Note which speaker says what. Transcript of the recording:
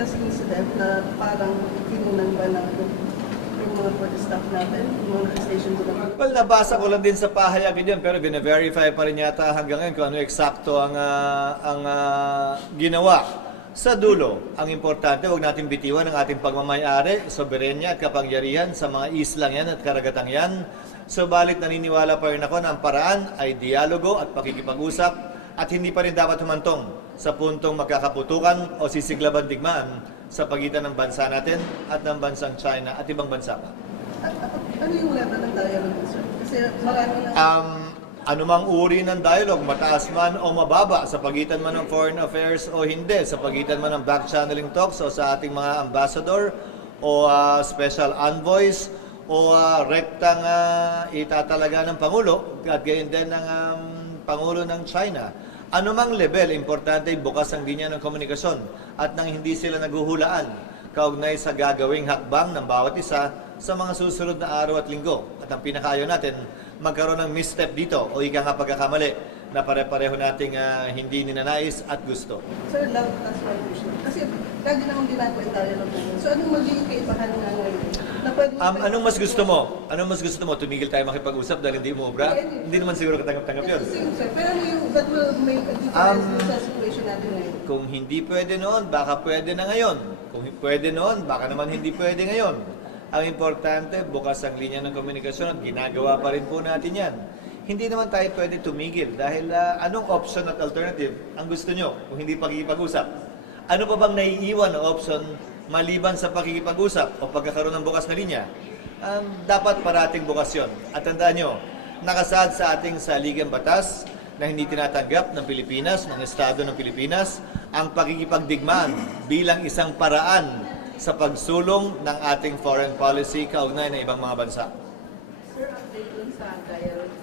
Speaker 1: protest incident na parang kinunan ba ng yung mga protest staff natin, yung mga station ko naman.
Speaker 2: Well, nabasa ko lang din sa pahayagan yun, pero bine-verify pa rin yata hanggang ngayon kung ano eksakto ang, ah, ang ah, ginawa. Sa dulo, ang importante, huwag natin bitiwan ang ating pagmamayari, soberenya at kapangyarihan sa mga islang yan at karagatang yan. Subalit naniniwala pa rin ako na ang paraan ay dialogo at pakikipag-usap at hindi pa rin dapat humantong sa puntong magkakaputukan o sisiglaban digmaan sa pagitan ng bansa natin at ng bansang China at ibang bansa pa.
Speaker 1: At, at, ano yung level ng dialogue, sir? Kasi marami na...
Speaker 2: um, anumang uri ng dialogue, mataas man o mababa, sa pagitan man ng foreign affairs o hindi, sa pagitan man ng back-channeling talks o sa ating mga ambassador o ah, special envoys o ah, rektang uh, itatalaga ng Pangulo at gayon din ng um, Pangulo ng China. Anumang level, importante bukas ang linya ng komunikasyon at nang hindi sila naguhulaan kaugnay sa gagawing hakbang ng bawat isa sa mga susunod na araw at linggo. At ang pinakaayaw natin, magkaroon ng misstep dito o ika nga pagkakamali na pare-pareho nating ah, hindi ninanais at gusto.
Speaker 1: Sir, love one question. Kasi lagi namang ginagawa yung dialogue natin. So anong magiging kaibahan nga ngayon?
Speaker 2: Um, anong mas gusto mo? Anong mas gusto mo? Tumigil tayo makipag-usap dahil hindi mo obra? Hindi naman siguro katanggap-tanggap yun.
Speaker 1: Pero yung that will make a difference
Speaker 2: Um,
Speaker 1: sa situation natin ngayon?
Speaker 2: Kung hindi pwede noon, baka pwede na ngayon. Kung pwede noon, baka naman hindi pwede ngayon. Ang importante, bukas ang linya ng komunikasyon at ginagawa pa rin po natin yan. Hindi naman tayo pwede tumigil dahil ah, anong option at alternative ang gusto nyo kung hindi pakikipag-usap? Ano pa bang naiiwan na option maliban sa pakikipag-usap o pagkakaroon ng bukas na linya? Um, dapat parating bukas yun. At tandaan nyo, nakasaad sa ating saligang batas na hindi tinatanggap ng Pilipinas, ng Estado ng Pilipinas, ang pakikipagdigmaan bilang isang paraan sa pagsulong ng ating foreign policy kaugnay ng ibang mga bansa.
Speaker 3: Sir, update dun sa dialogue